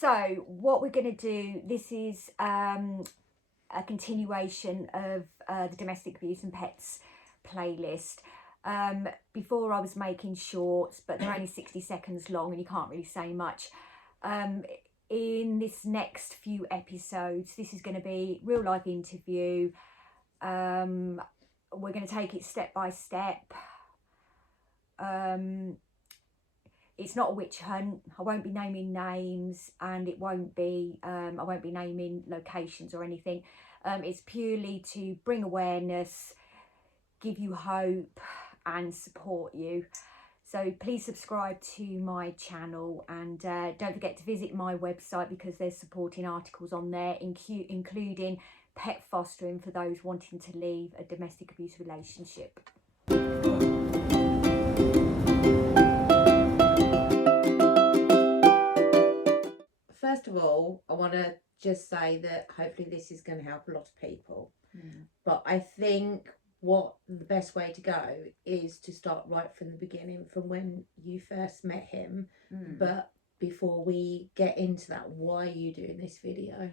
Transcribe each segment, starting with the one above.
So what we're going to do, this is a continuation of the Domestic Abuse and Pets playlist. Before I was making shorts, but they're only 60 seconds long and you can't really say much. In this next few episodes, this is going to be real life interview. We're going to take it step by step. It's not a witch hunt. I won't be naming names, and it won't be I won't be naming locations or anything. It's purely to bring awareness, give you hope and support you. So please subscribe to my channel, and don't forget to visit my website because there's supporting articles on there, including pet fostering for those wanting to leave a domestic abuse relationship. First of all, I want to just say that hopefully this is going to help a lot of people. But I think what the best way to go is to start right from the beginning, from when you first met him. But before we get into that, why are you doing this video?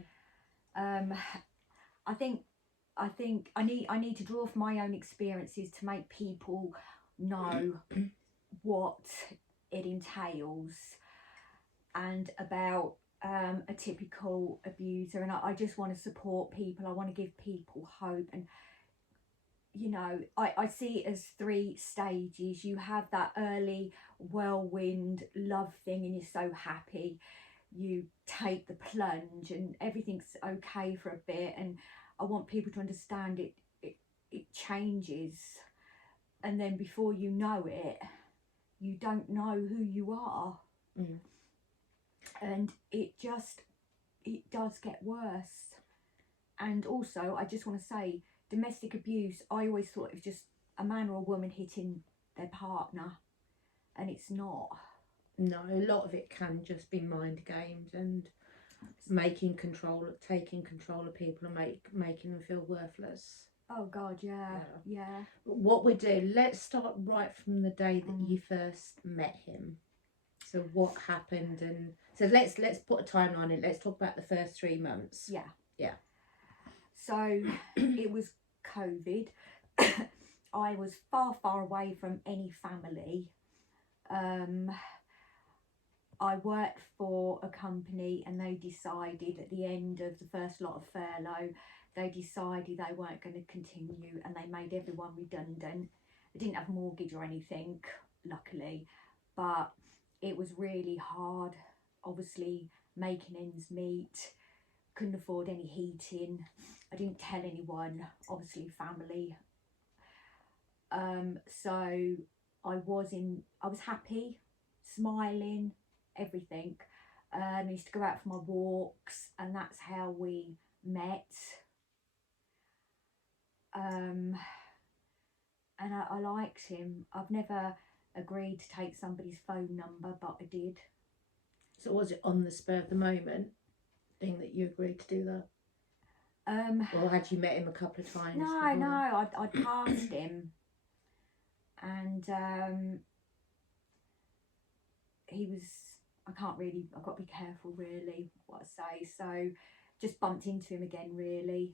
I think I need to draw from my own experiences to make people know what it entails and about a typical abuser. And I just want to support people. I want to give people hope. And you know, I see it as 3 stages. You have that early whirlwind love thing and you're so happy. You take the plunge and everything's okay for a bit, and I want people to understand it changes, and then before you know it, you don't know who you are. And it does get worse. And also, I just want to say, domestic abuse, I always thought it was just a man or a woman hitting their partner, and it's not. No, a lot of it can just be mind games and taking control of people and making them feel worthless. Oh God, yeah. But what we do, let's start right from the day that you first met him. So what happened, and so let's put a timeline in. Let's talk about the first 3 months. Yeah. So it was COVID. I was far away from any family. I worked for a company, and they decided at the end of the first lot of furlough, they decided they weren't going to continue, and they made everyone redundant. I didn't have a mortgage or anything, luckily, but it was really hard, obviously, making ends meet. Couldn't afford any heating. I didn't tell anyone, obviously family. So I was happy, smiling, everything. I used to go out for my walks, and that's how we met. And I liked him. I've never agreed to take somebody's phone number, but I did. So was it on the spur of the moment thing that you agreed to do that? Or had you met him a couple of times? No, I'd passed him, and he was, I've got to be careful really what I say, so just bumped into him again really.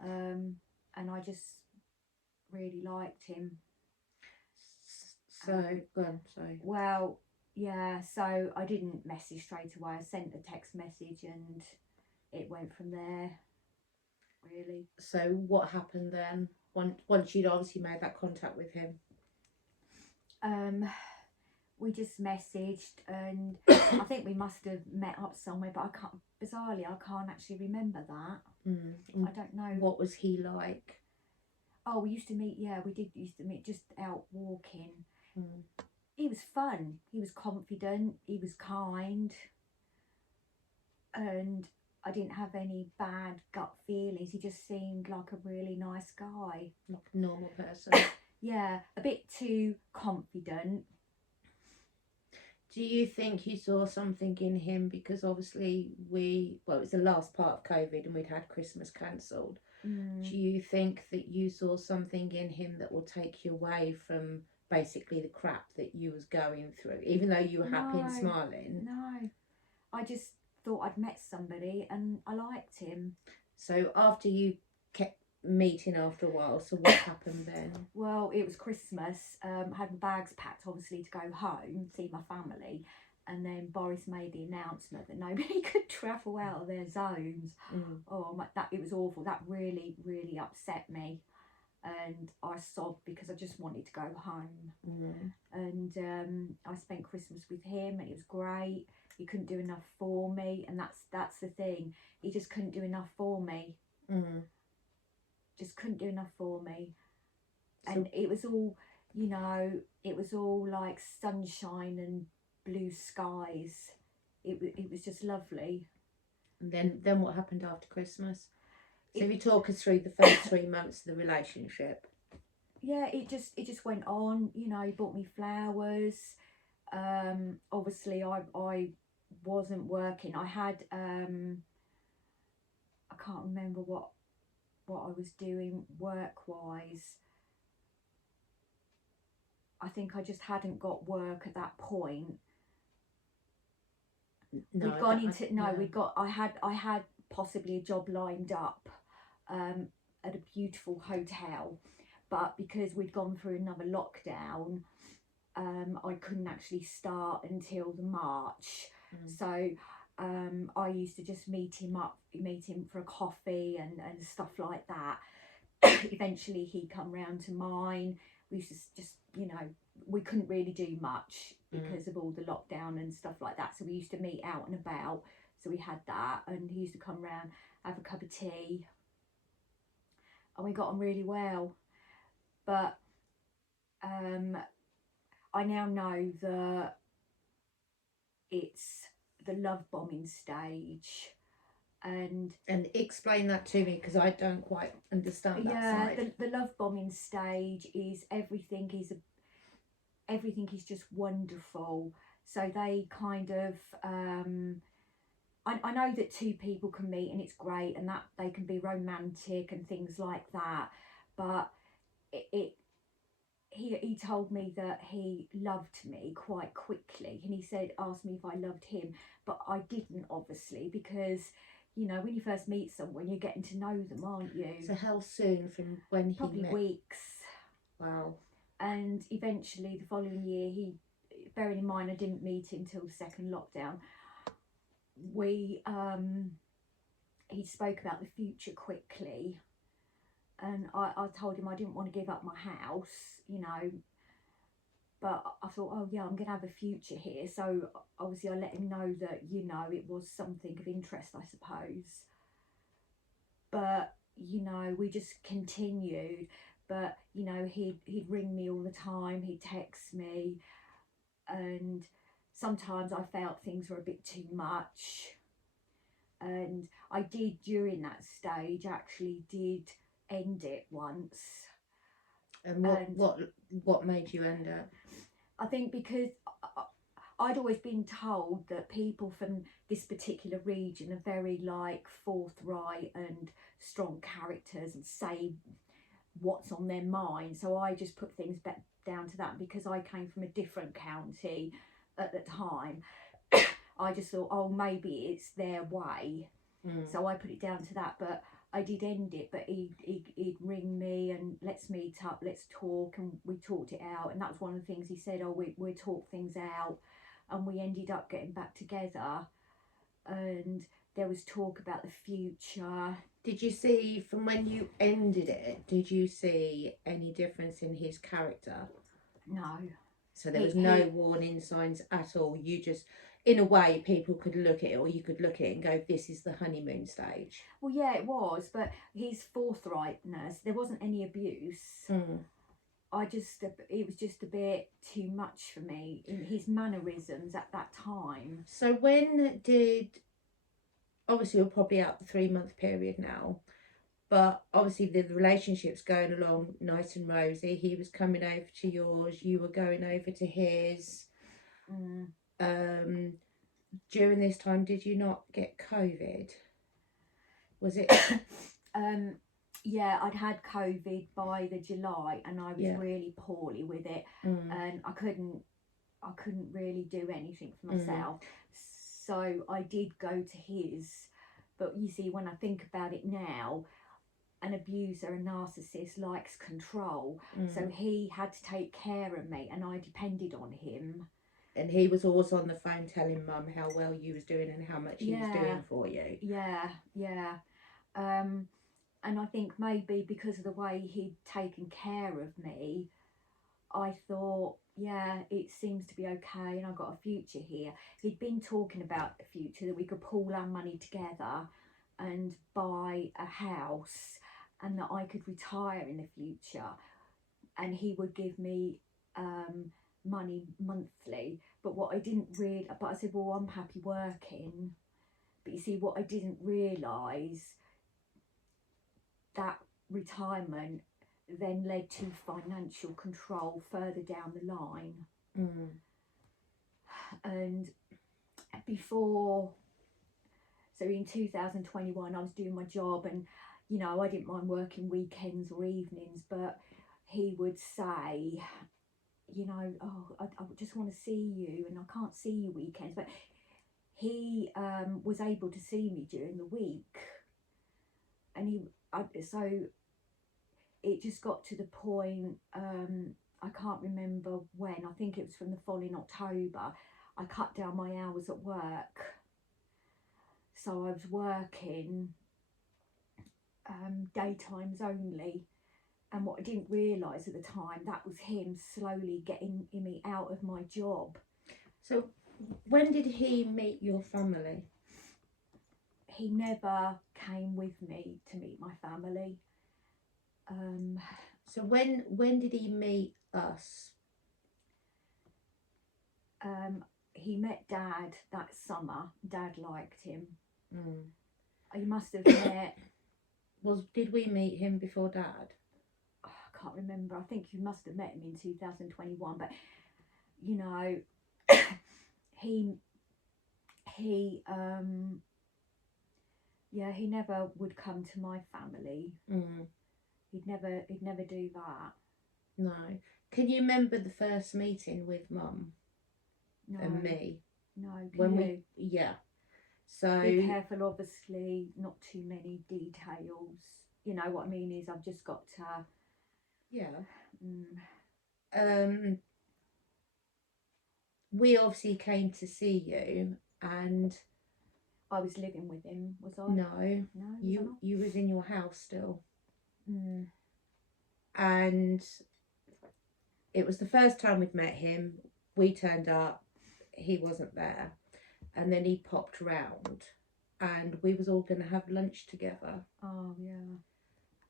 And I just really liked him. So go on, sorry. Well, yeah, so I didn't message straight away. I sent a text message and it went from there, really. So what happened then once you'd obviously made that contact with him? We just messaged, and I think we must have met up somewhere, but bizarrely I can't actually remember that. I don't know. What was he like? Oh, we used to meet, used to meet just out walking. He was fun, he was confident, he was kind, and I didn't have any bad gut feelings. He just seemed like a really nice guy. Like a normal person. Yeah, a bit too confident. Do you think you saw something in him, because obviously it was the last part of COVID and we'd had Christmas cancelled. Do you think that you saw something in him that will take you away from basically the crap that you was going through, even though you were happy and smiling? No, I just thought I'd met somebody and I liked him. So after you kept meeting after a while, so what happened then? Well, it was Christmas. I had my bags packed, obviously, to go home, see my family. And then Boris made the announcement that nobody could travel out of their zones. Oh, it was awful. That really, really upset me. And I sobbed because I just wanted to go home. And I spent Christmas with him, and it was great. He couldn't do enough for me, and that's the thing. He just couldn't do enough for me. Just couldn't do enough for me. And it was all, it was all like sunshine and blue skies. It was just lovely. And then what happened after Christmas? So if you talk us through the first 3 months of the relationship. Yeah, it just went on. He bought me flowers. Obviously I wasn't working. I had I can't remember what I was doing work wise. I think I just hadn't got work at that point. No, I had possibly a job lined up at a beautiful hotel, but because we'd gone through another lockdown, I couldn't actually start until the March. So I used to just meet him for a coffee and stuff like that. Eventually he come round to mine. We used to just, we couldn't really do much because of all the lockdown and stuff like that. So we used to meet out and about. So we had that, and he used to come round, have a cup of tea, and we got on really well. But I now know that it's the love bombing stage. And explain that to me, because I don't quite understand that side. The love bombing stage is everything is just wonderful. So they kind of I know that two people can meet and it's great, and that they can be romantic and things like that, but he told me that he loved me quite quickly, and he asked me if I loved him, but I didn't, obviously, because when you first meet someone, you're getting to know them, aren't you? So how soon from when he Probably met? weeks. Wow. And eventually the following year, bearing in mind I didn't meet him till the second lockdown, he spoke about the future quickly, and I told him I didn't want to give up my house, but I thought, oh yeah, I'm going to have a future here. So obviously I let him know that, it was something of interest, I suppose. But, we just continued. But, he'd ring me all the time, he'd text me, and sometimes I felt things were a bit too much. And I did, during that stage, actually did end it once. And what made you end it? I think because I'd always been told that people from this particular region are very forthright and strong characters and say what's on their mind. So I just put things down to that, because I came from a different county at the time. I just thought, oh, maybe it's their way. So I put it down to that, but I did end it. But he'd ring me and let's meet up, let's talk, and we talked it out. And that was one of the things he said, oh, we'll talk things out. And we ended up getting back together, and there was talk about the future. Did you see, from when you ended it, did you see any difference in his character? No. So there was no warning signs at all. You just, in a way, people could look at it, or you could look at it and go, this is the honeymoon stage. Well, yeah, it was, but his forthrightness, there wasn't any abuse. It was just a bit too much for me in his mannerisms at that time. So obviously we're probably out the 3-month period now, but obviously the relationship's going along nice and rosy. He was coming over to yours, you were going over to his. During this time, did you not get COVID? Was it? Yeah, I'd had COVID by the July, and I was really poorly with it, and I couldn't really do anything for myself. So I did go to his, but you see, when I think about it now, an abuser, a narcissist likes control. So he had to take care of me and I depended on him. And he was always on the phone telling Mum how well you was doing and how much he was doing for you. Yeah. And I think maybe because of the way he'd taken care of me, I thought, yeah, it seems to be okay and I've got a future here. He'd been talking about the future, that we could pool our money together and buy a house and that I could retire in the future. And he would give me money monthly. But what I didn't really, but I said, well, I'm happy working. But you see, what I didn't realise, that retirement then led to financial control further down the line. And before, so in 2021 I was doing my job, and you know, I didn't mind working weekends or evenings, but he would say, you know, oh, I just want to see you and I can't see you weekends. But he was able to see me during the week, and so it just got to the point, I can't remember when, I think it was from the following October, I cut down my hours at work. So I was working daytimes only. And what I didn't realise at the time, that was him slowly getting me out of my job. So when did he meet your family? He never came with me to meet my family. So when did he meet us? He met Dad that summer. Dad liked him. He must have met. Did we meet him before Dad? Oh, I can't remember. I think you must have met him in 2021. But you know, he never would come to my family. He'd never do that. No. Can you remember the first meeting with Mum? No. And me? No. Yeah. So be careful, obviously, not too many details. You know what I mean? Is I've just got to. Yeah. We obviously came to see you, and I was living with him. Was I? No. You was in your house still. And it was the first time we'd met him. We turned up, he wasn't there, and then he popped round and we was all going to have lunch together. Oh yeah.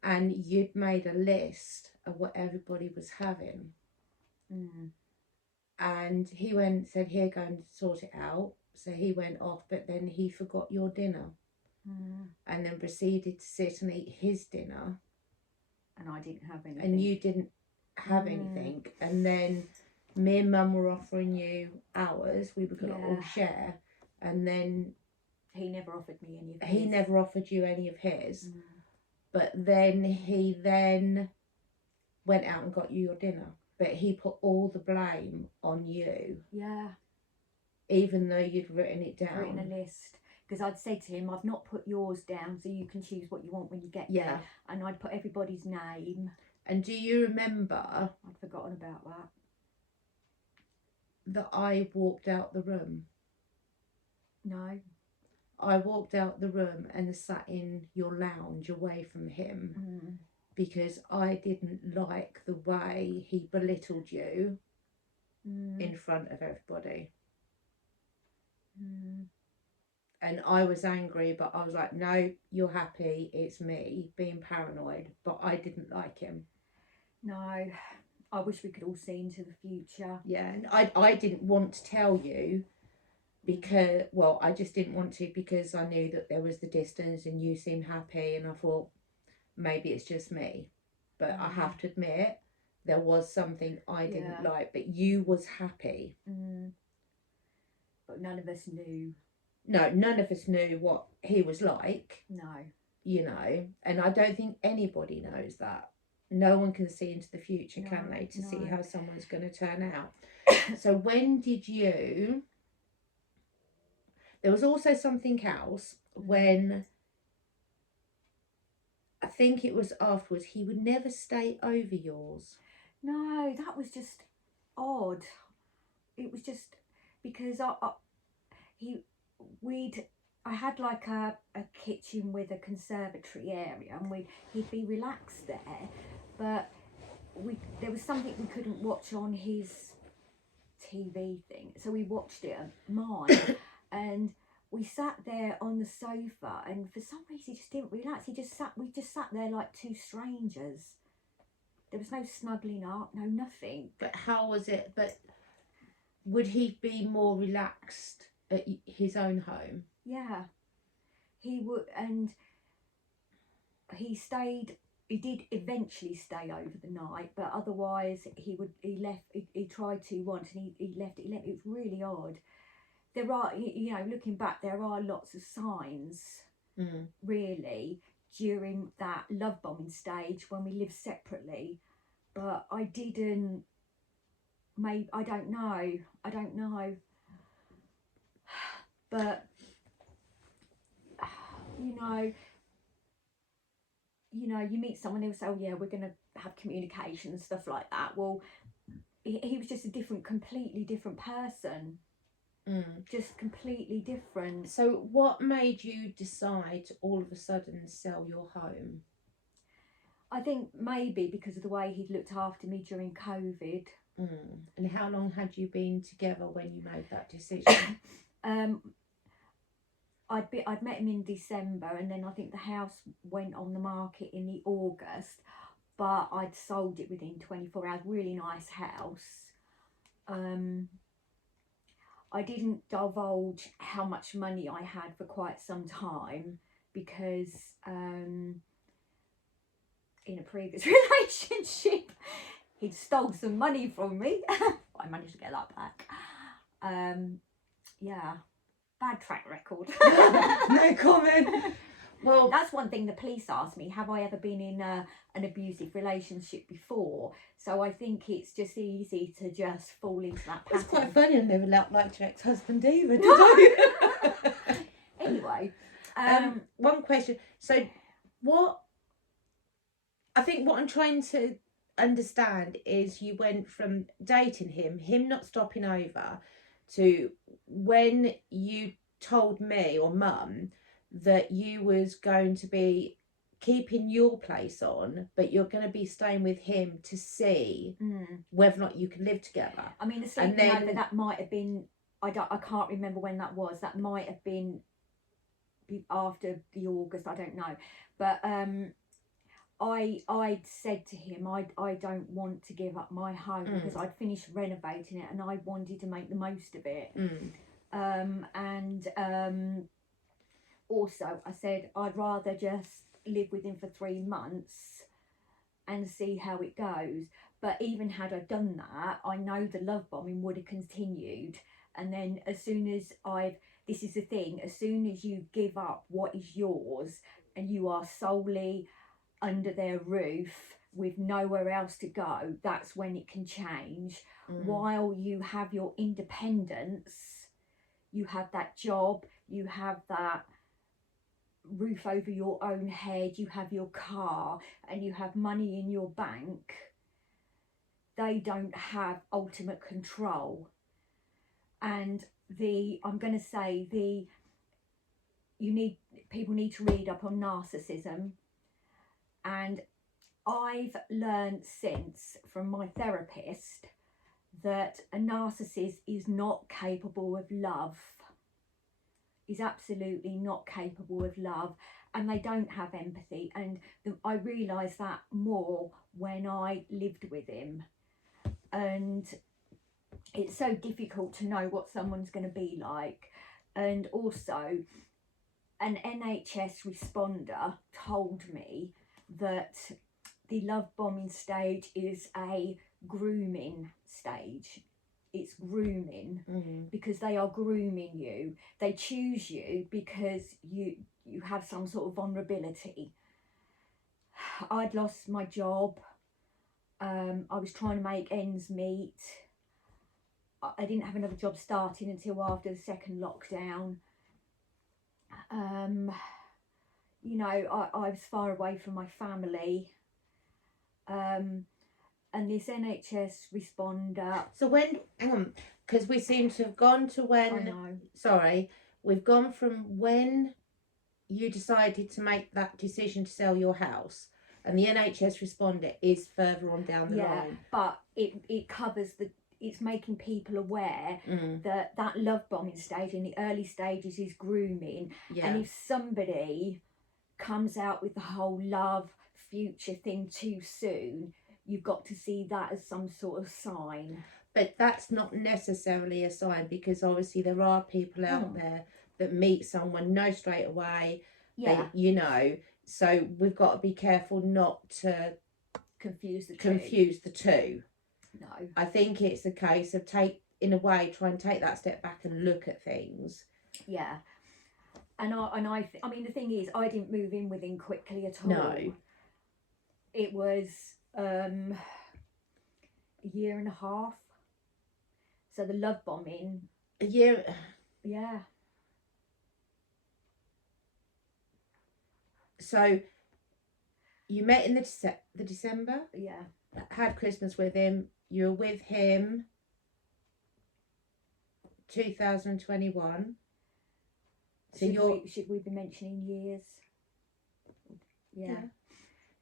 And you'd made a list of what everybody was having. And he went and said, here, go and sort it out. So he went off, but then he forgot your dinner. And then proceeded to sit and eat his dinner. And I didn't have anything. And you didn't have anything. And then me and Mum were offering you ours. We were going to all share. And then he never offered me any of his. He never offered you any of his. But then he went out and got you your dinner. But he put all the blame on you. Yeah. Even though you'd written it down. Written a list. Because I'd said to him, I've not put yours down, so you can choose what you want when you get there. And I'd put everybody's name. And do you remember? I'd forgotten about that. That I walked out the room. No. I walked out the room and sat in your lounge away from him. Because I didn't like the way he belittled you in front of everybody. And I was angry, but I was like, no, you're happy, it's me, being paranoid. But I didn't like him. No, I wish we could all see into the future. Yeah, and I didn't want to tell you because, well, I just didn't want to because I knew that there was the distance and you seemed happy, and I thought maybe it's just me. But I have to admit, there was something I didn't like, but you was happy. But none of us knew. No, none of us knew what he was like. No. You know, and I don't think anybody knows that. No one can see into the future, can they, to see how someone's going to turn out. So when did you... There was also something else when, I think it was afterwards, he would never stay over yours. No, that was just odd. It was just because he we'd I had like a kitchen with a conservatory area, and he'd be relaxed there, but there was something we couldn't watch on his TV thing, so we watched it at mine, and we sat there on the sofa, and for some reason he just didn't relax. We just sat there like two strangers. There was no snuggling up, no nothing. But how was it? But would he be more relaxed at his own home? Yeah, he would, and he stayed. He did eventually stay over the night, but otherwise he left. He tried to once, and he left. It was really odd. There are, looking back, there are lots of signs, really, during that love bombing stage when we lived separately, but I didn't. Maybe I don't know, but you meet someone who will say, oh yeah, we're going to have communication and stuff like that. Well, he was just a completely different person. Just completely different. So what made you decide to all of a sudden sell your home? I think maybe because of the way he'd looked after me during COVID. And how long had you been together when you made that decision? I'd met him in December, and then I think the house went on the market in the August, but I'd sold it within 24 hours. Really nice house. I didn't divulge how much money I had for quite some time because in a previous relationship he'd stole some money from me. I managed to get that back. Yeah, bad track record. No comment. Well, that's one thing the police asked me, have I ever been in an abusive relationship before? So I think it's just easy to just fall into that pattern. It's quite funny. I never liked your ex-husband either, did I? Anyway, one question. So what I'm trying to understand is you went from dating him not stopping over, to when you told me or mum that you was going to be keeping your place on, but you're going to be staying with him to see whether or not you can live together. I mean, the sleeping over, that might have been, I can't remember when that was. That might have been after the August, I don't know. But I'd said to him, I don't want to give up my home because I'd finished renovating it and I wanted to make the most of it. Also, I said I'd rather just live with him for 3 months and see how it goes. But even had I done that, I know the love bombing would have continued. And then as soon as this is the thing, as soon as you give up what is yours and you are solely under their roof with nowhere else to go, that's when it can change. While you have your independence, you have that job, you have that roof over your own head, you have your car, and you have money in your bank, they don't have ultimate control. And people need to read up on narcissism. And I've learned since from my therapist that a narcissist is not capable of love. Is absolutely not capable of love, and they don't have empathy. And I realised that more when I lived with him. And it's so difficult to know what someone's going to be like. And also, an NHS responder told me that the love bombing stage is a grooming stage. It's grooming because they are grooming you. They choose you because you have some sort of vulnerability. I'd lost my job. I was trying to make ends meet. I didn't have another job starting until after the second lockdown. you know, I was far away from my family. And this NHS responder. So when, hang on, because we seem to have gone to when, I know. sorry, we've gone from when you decided to make that decision to sell your house, and the NHS responder is further on down the line. But it covers it's making people aware Mm. that love bombing stage in the early stages is grooming. Yeah. And if somebody comes out with the whole love future thing too soon, you've got to see that as some sort of sign. But that's not necessarily a sign, because obviously there are people out there that meet someone, know straight away. Yeah. You know, so we've got to be careful not to confuse the two. No. I think it's a case of try and take that step back and look at things. Yeah. And I mean, the thing is, I didn't move in with him quickly at all. No. It was a year and a half. So the love bombing. A year. Yeah. So you met in the December? Yeah. Had Christmas with him. You were with him 2021. So should we be mentioning years? Yeah.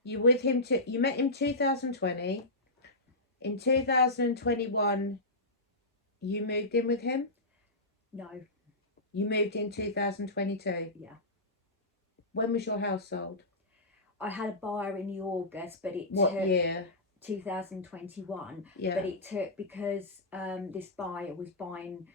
You with him you met him 2020. In 2021 you moved in with him? No. You moved in 2022? Yeah. When was your house sold? I had a buyer in the August, but it What took year? 2021. Yeah. But it took, because this buyer was buying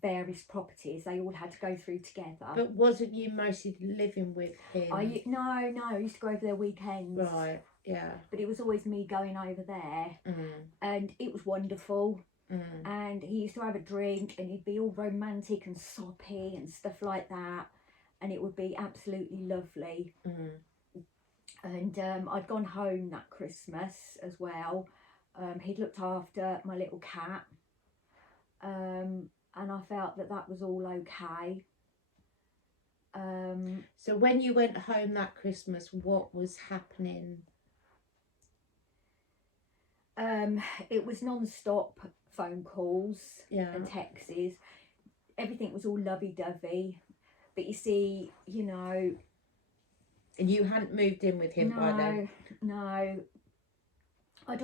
various properties, they all had to go through together. But wasn't you mostly living with him? No, I used to go over there weekends. Right, yeah. But it was always me going over there. Mm. And it was wonderful. Mm. And he used to have a drink and he'd be all romantic and soppy and stuff like that. And it would be absolutely lovely. Mm. And I'd gone home that Christmas as well. He'd looked after my little cat. And I felt that was all okay. So when you went home that Christmas, what was happening? It was non-stop phone calls and texts. Everything was all lovey-dovey. But you see, you know... And you hadn't moved in with him by then? No. I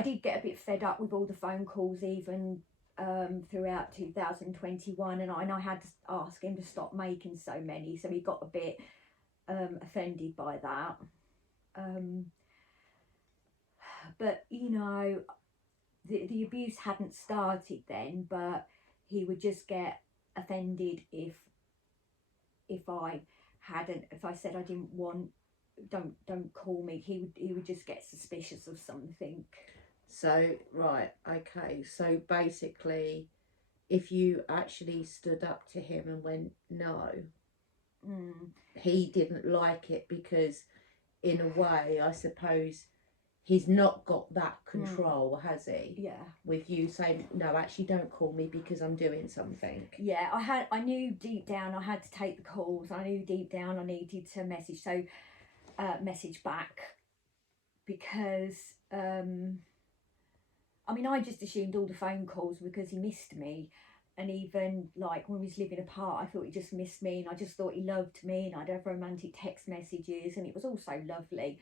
did get a bit fed up with all the phone calls, even throughout 2021, and I had to ask him to stop making so many, so he got a bit offended by that. But you know, the abuse hadn't started then, but he would just get offended if I said I didn't want, don't call me. He would just get suspicious of something. So right, okay. So basically, if you actually stood up to him and went no, he didn't like it, because in a way, I suppose, he's not got that control, has he? Yeah. With you saying, no, actually don't call me because I'm doing something. Yeah, I knew deep down I had to take the calls. I knew deep down I needed to message. So, message back, because, I mean, I just assumed all the phone calls because he missed me. And even like when we was living apart, I thought he just missed me, and I just thought he loved me, and I'd have romantic text messages, and it was all so lovely.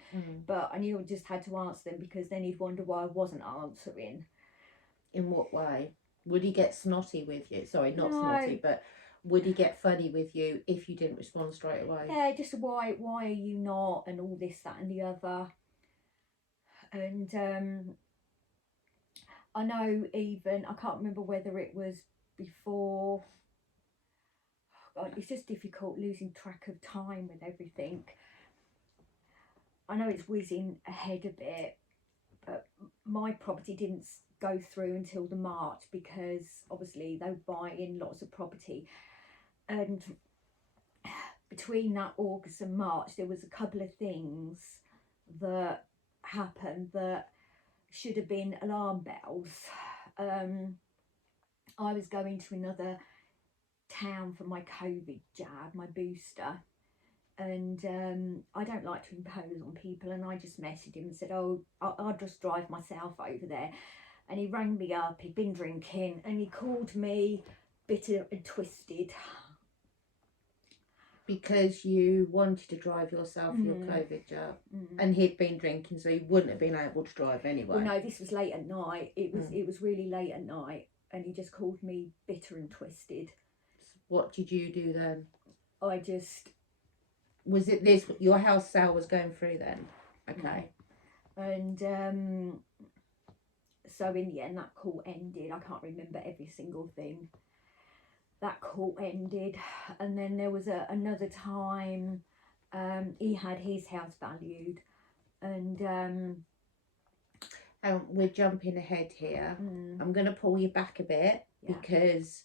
But I knew I just had to answer them, because then he'd wonder why I wasn't answering. In what way? Would he get snotty with you? Sorry, not snotty, but would he get funny with you if you didn't respond straight away? Yeah, just why are you not, and all this, that and the other. And I know, even, I can't remember whether it was before, oh God, it's just difficult losing track of time with everything. I know it's whizzing ahead a bit, but my property didn't go through until the March, because obviously they were buying lots of property, and between that August and March there was a couple of things that happened that should have been alarm bells. I was going to another town for my COVID jab, my booster, and I don't like to impose on people, and I just messaged him and said, oh, I'll just drive myself over there. And he rang me up, he'd been drinking, and he called me bitter and twisted. Because you wanted to drive yourself your COVID jab, and he'd been drinking, so he wouldn't have been able to drive anyway. Well, no, this was late at night. It was really late at night, and he just called me bitter and twisted. What did you do then? I just... Was it this, your house sale was going through then? Okay. And so in the end, that call ended. I can't remember every single thing. That call ended, and then there was another time he had his house valued, and we're jumping ahead here. I'm going to pull you back a bit, because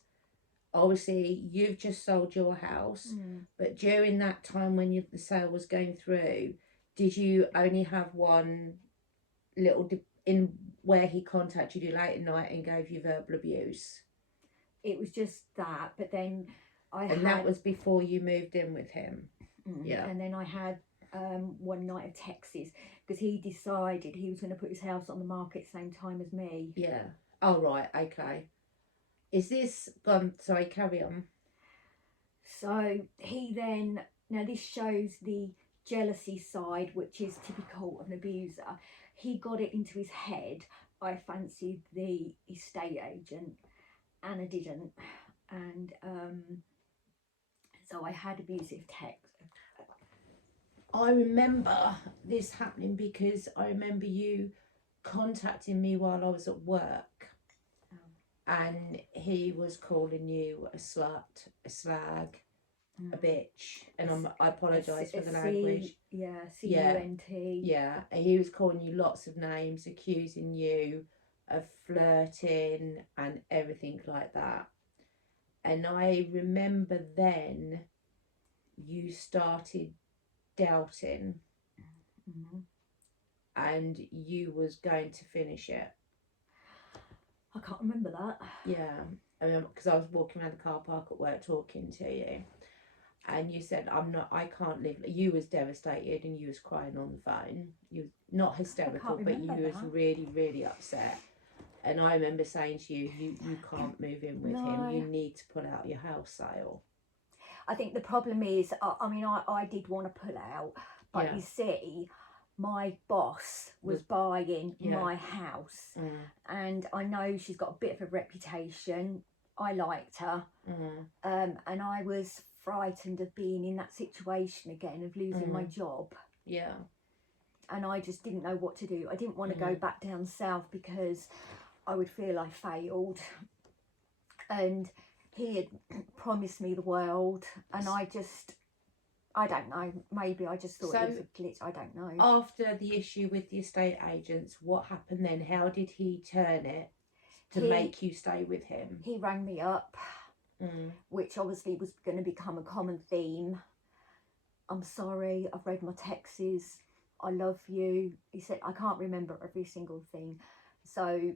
obviously you've just sold your house, but during that time when the sale was going through, did you only have one little in where he contacted you late at night and gave you verbal abuse? It was just that, but then that was before you moved in with him. Yeah. And then I had one night of texts, because he decided he was going to put his house on the market at the same time as me. Yeah. Oh, right. Okay. Is this gone? Sorry, carry on. So he then, now this shows the jealousy side, which is typical of an abuser. He got it into his head I fancied the estate agent, and I didn't, and so I had abusive text. I remember this happening because I remember you contacting me while I was at work, and he was calling you a slut, a slag, a bitch, and I apologise for the language. C-U-N-T. Yeah, and he was calling you lots of names, accusing you of flirting and everything like that. And I remember then you started doubting, and you was going to finish it. I can't remember that. Yeah, because I was walking around the car park at work talking to you, and you said, I can't live. You was devastated and you was crying on the phone. You was not hysterical, but you was really, really upset. And I remember saying to you, you can't move in with him. You need to pull out your house sale. I think the problem is, I did want to pull out, but you see, my boss was buying my house, and I know she's got a bit of a reputation. I liked her, and I was frightened of being in that situation again, of losing my job. Yeah. And I just didn't know what to do. I didn't want to go back down south because I would feel I failed. And he had promised me the world, and I don't know, maybe I just thought it was a glitch, I don't know. After the issue with the estate agents, what happened then? How did he turn it to make you stay with him? He rang me up, which obviously was going to become a common theme. I'm sorry, I've read my texts, I love you. He said, I can't remember every single thing. So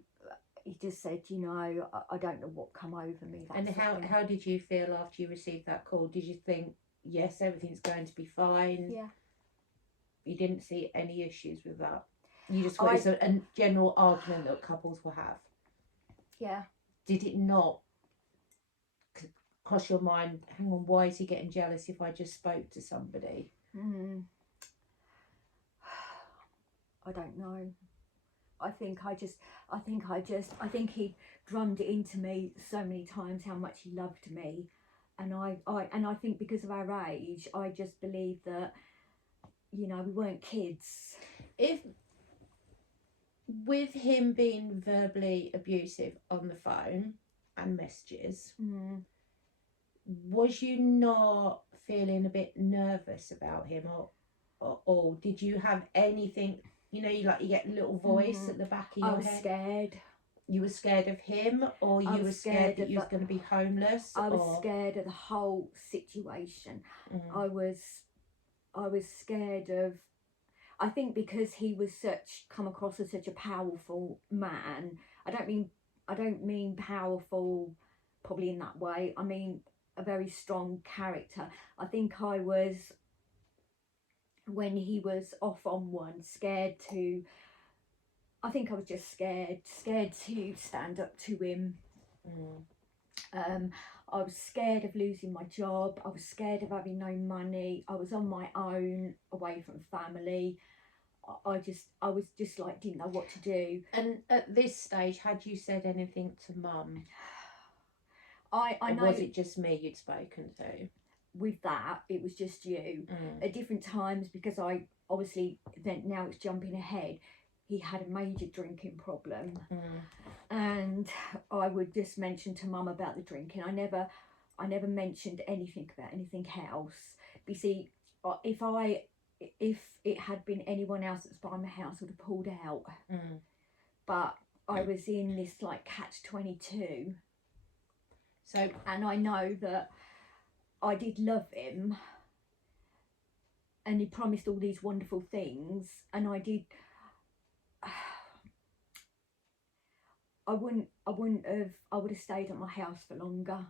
he just said, I don't know what come over me. And how did you feel after you received that call? Did you think, yes, everything's going to be fine? Yeah. You didn't see any issues with that? You just thought it's a general argument that couples will have? Yeah. Did it not cross your mind, hang on, why is he getting jealous if I just spoke to somebody? I don't know. I think he drummed it into me so many times how much he loved me, and I think because of our age, I just believe that we weren't kids. If with him being verbally abusive on the phone and messages, was you not feeling a bit nervous about him, or did you have anything? You get a little voice at the back of your head. I was scared. You were scared of him, or you were scared that you was going to be homeless? I was scared of the whole situation. I was scared of. I think because he was come across as such a powerful man. I don't mean powerful, probably in that way. I mean a very strong character. I think I was when he was off on one, scared to, I think I was just scared to stand up to him. I was scared of losing my job. I was scared of having no money. I was on my own, away from family. I was just like, didn't know what to do. And at this stage, had you said anything to Mum? I Or know. was it just me you'd spoken to? With that, it was just you. At different times, because I obviously, then now it's jumping ahead, he had a major drinking problem. And I would just mention to Mum about the drinking. I never mentioned anything about anything else. You see, if it had been anyone else that's by my house, I would have pulled out. But I was in this like catch-22. So, and I know that I did love him, and he promised all these wonderful things, and I did. I would have stayed at my house for longer,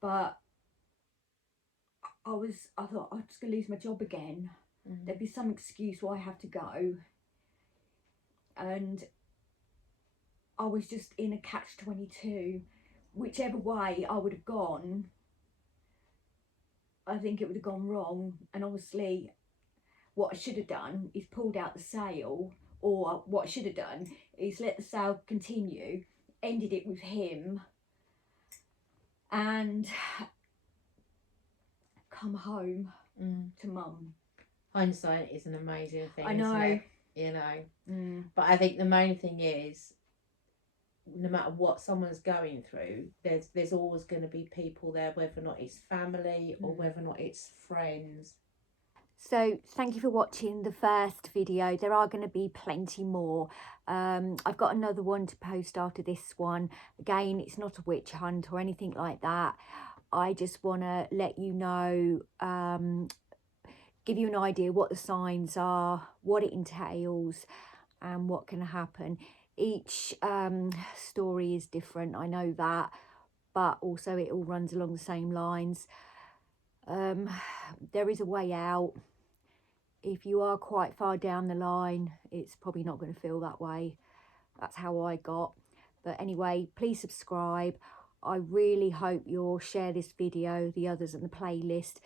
but I thought I was gonna lose my job again. There'd be some excuse why I have to go, and I was just in a catch-22. Whichever way I would have gone, I think it would have gone wrong. And obviously what I should have done is pulled out the sale, or what I should have done is let the sale continue, ended it with him, and come home to Mum. Hindsight is an amazing thing. I know. Isn't it? You know. But I think the main thing is, no matter what someone's going through, there's always going to be people there, whether or not it's family or whether or not it's friends. So thank you for watching the first video. There are going to be plenty more. I've got another one to post after this one. Again, it's not a witch hunt or anything like that. I just want to let you know, give you an idea what the signs are, what it entails, and what can happen. Each story is different, I know that, but also it all runs along the same lines. There is a way out. If you are quite far down the line, it's probably not going to feel that way. That's how I got. But anyway, please subscribe. I really hope you'll share this video, the others in the playlist.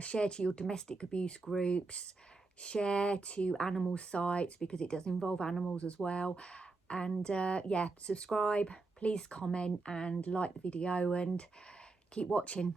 Share to your domestic abuse groups. Share to animal sites, because it does involve animals as well. And yeah, subscribe, please comment and like the video, and keep watching.